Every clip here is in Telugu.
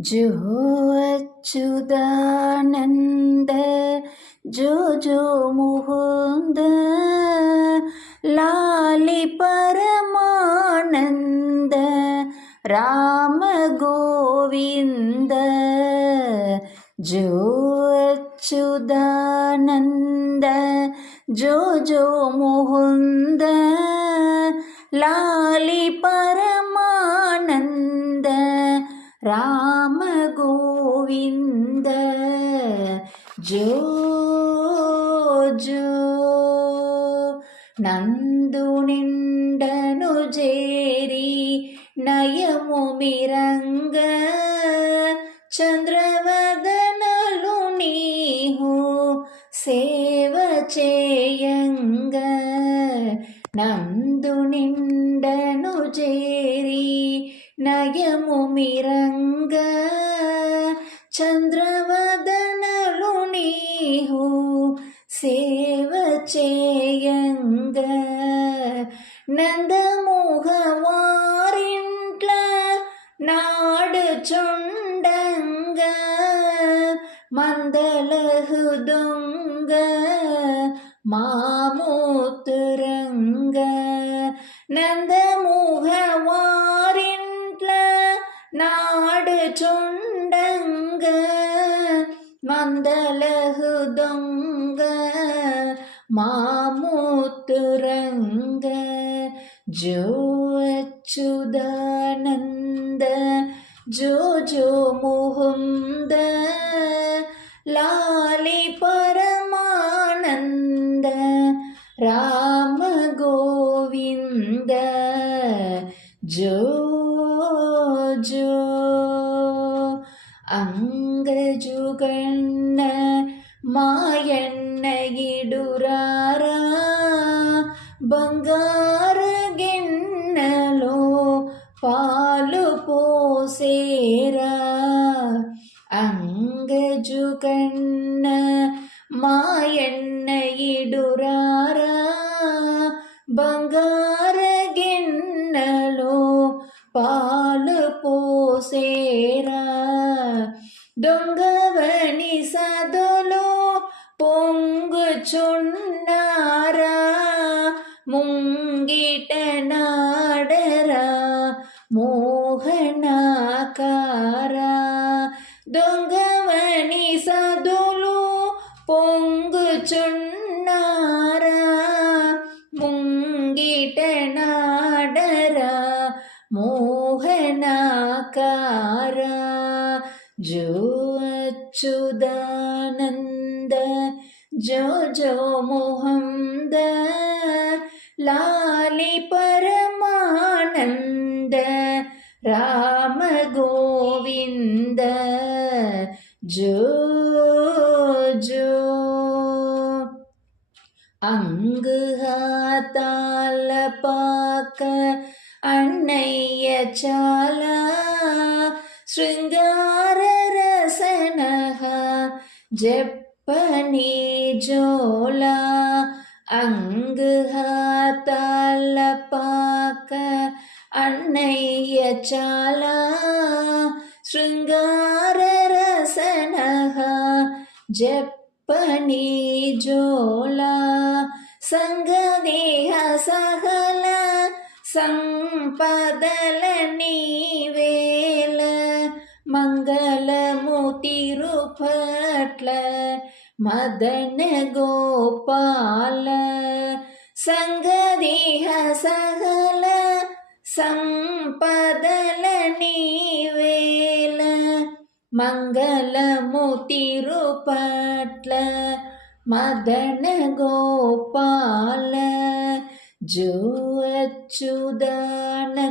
जो अच्युतानंद जो जो मुकुंद लाली परमानंद राम गोविंद जो अच्युतानंद जो जो मुकुंद लाली परमानंद राम गोविंद जो जो నందు నిండను చేరి నయము మిరంగ చంద్రవదనలు నీహు సేవ చేయంగ నందు నిండను చేరి నయము మిరంగ చంద్రవదనలు నీహు సేవ చేయంగ నందమోహవారింట్ల నాడుచుండంగ మందలహుదొంగ మామూతురంగ నందమోహవారింట్ల నాడుచుండంగ మందలహుదొంగ మామూతురంగ जो अच्युतानंद जो जो मुकुंद लाली परमानंद राम गोविंद जो जो अंगजुगण्ण మాయన్న ఇడురారా బంగారు గిన్నెలో పాలు పోసేరా అంగజుకన్న మాయన్న ఇడురారా బంగారు గిన్నెలో పాలు పోసేరా దొంగవని సదులో పొంగుచున్నారా ముంగిట నాడరా మోహనాకారా దొంగవని సదులు పొంగుచున్నారా ముంగిట నాడరా మోహనాకారా जो अच्युतानंद जो जो मुकुंद लाली परमानंद राम गोविंद जो जो अंगहाताल पाक అన్నయ్య చాలా శృంగార రసనః జప్పని జోలా అంగహాతాల పాక అన్నయ్య చాలా శృంగార రసనః జప్పని జోలా సంగదేహ సహల సంపదల నీవేల మంగళము తిరుపట్ల మదన గోపాల సంగదేహ సహల సంపదల నీవేల మంగళము తిరుపట్ల మదన గోపాల जो अच्युतानंद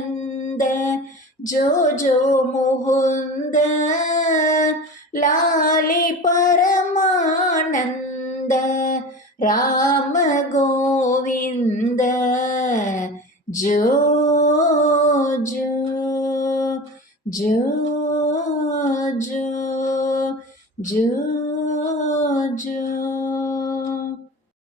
जो जो मुकुंद लाली परमानंद राम गोविंद जो जो जो जो जो